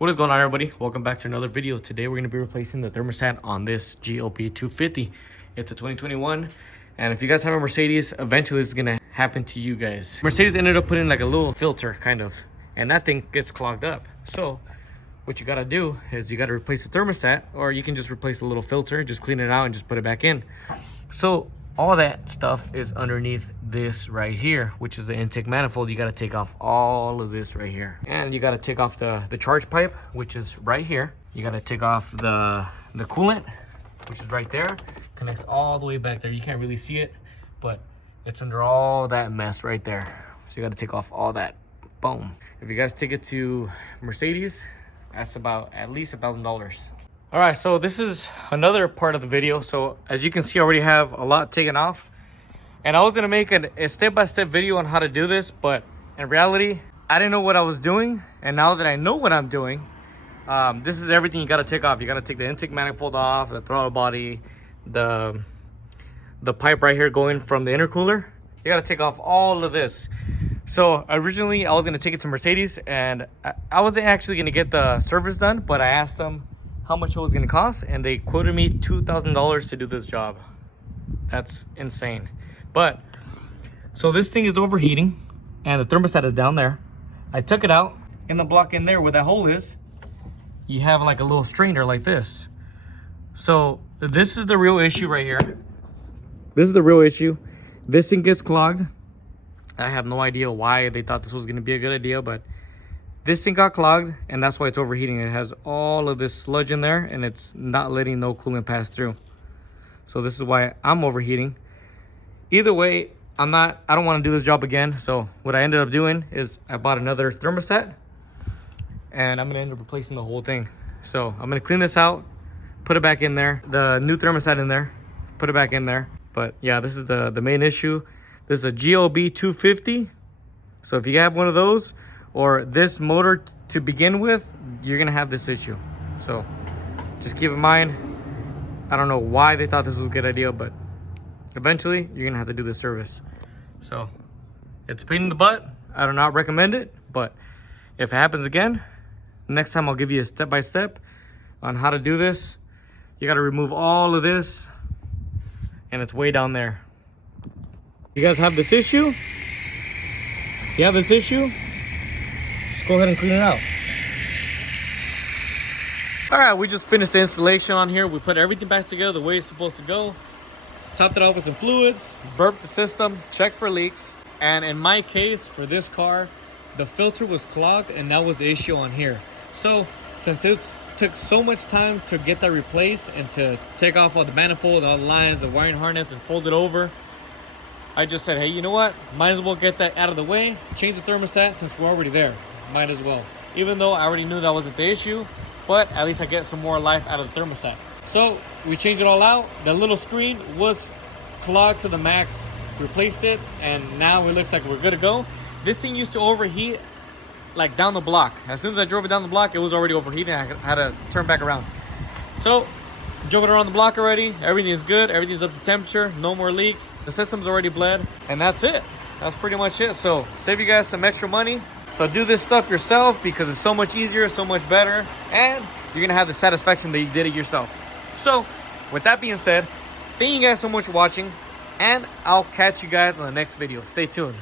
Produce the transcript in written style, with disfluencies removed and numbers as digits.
What is going on, everybody? Welcome back to another video. Today we're going to be replacing the thermostat on this GLB 250. It's a 2021, and if you guys have a Mercedes, eventually it's going to happen to you guys. Mercedes ended up putting like a little filter kind of, and that thing gets clogged up. So what you got to do is you got to replace the thermostat, or you can just replace the little filter, just clean it out and just put it back in. So all that stuff is underneath this right here, which is the intake manifold. You got to take off all of this right here, and you got to take off the charge pipe, which is right here. You got to take off the coolant, which is right there, connects all the way back there. You can't really see it, but it's under all that mess right there. So you got to take off all that. Boom. If you guys take it to Mercedes, that's about at least $1,000. All right, so this is another part of the video. So as you can see, I already have a lot taken off, and I was gonna make a step-by-step video on how to do this, but in reality, I didn't know what I was doing. And now that I know what I'm doing, this is everything you gotta take off. You gotta take the intake manifold off, the throttle body, the pipe right here going from the intercooler. You gotta take off all of this. So originally I was gonna take it to Mercedes, and I wasn't actually gonna get the service done, but I asked them how much it was going to cost, and they quoted me $2,000 to do this job. That's insane. But so this thing is overheating, and the thermostat is down there. I took it out. In the block in there where that hole is, you have like a little strainer like this. So this is the real issue right here. This is the real issue. This thing gets clogged. I have no idea why they thought this was going to be a good idea, but this thing got clogged, and that's why it's overheating. It has all of this sludge in there, and it's not letting no coolant pass through. So this is why I'm overheating. Either way, I don't want to do this job again. So what I ended up doing is I bought another thermostat, and I'm gonna end up replacing the whole thing. So I'm gonna clean this out, put it back in there, the new thermostat in there, put it back in there. But yeah, this is the main issue. This is a GLB 250. So if you have one of those, or this motor to begin with, you're gonna have this issue. So just keep in mind, I don't know why they thought this was a good idea, but eventually you're gonna have to do this service. So it's a pain in the butt. I do not recommend it, but if it happens again, next time I'll give you a step-by-step on how to do this. You gotta remove all of this, and it's way down there. You guys have this issue? You have this issue? Go ahead and clean it out. All right, we just finished the installation on here. We put everything back together the way it's supposed to go. Topped it off with some fluids, burped the system, checked for leaks. And in my case, for this car, the filter was clogged, and that was the issue on here. So since it took so much time to get that replaced and to take off all the manifold, all the lines, the wiring harness, and fold it over, I just said, hey, you know what? Might as well get that out of the way, change the thermostat since we're already there. Might as well. Even though I already knew that wasn't the issue, but at least I get some more life out of the thermostat. So we changed it all out. The little screen was clogged to the max, replaced it, and now it looks like we're good to go. This thing used to overheat like down the block. As soon as I drove it down the block, it was already overheating. I had to turn back around. So drove it around the block already. Everything is good. Everything's up to temperature. No more leaks. The system's already bled, and that's it. That's pretty much it. So save you guys some extra money. So do this stuff yourself, because it's so much easier, so much better, and you're gonna have the satisfaction that you did it yourself. So with that being said, thank you guys so much for watching, and I'll catch you guys on the next video. Stay tuned.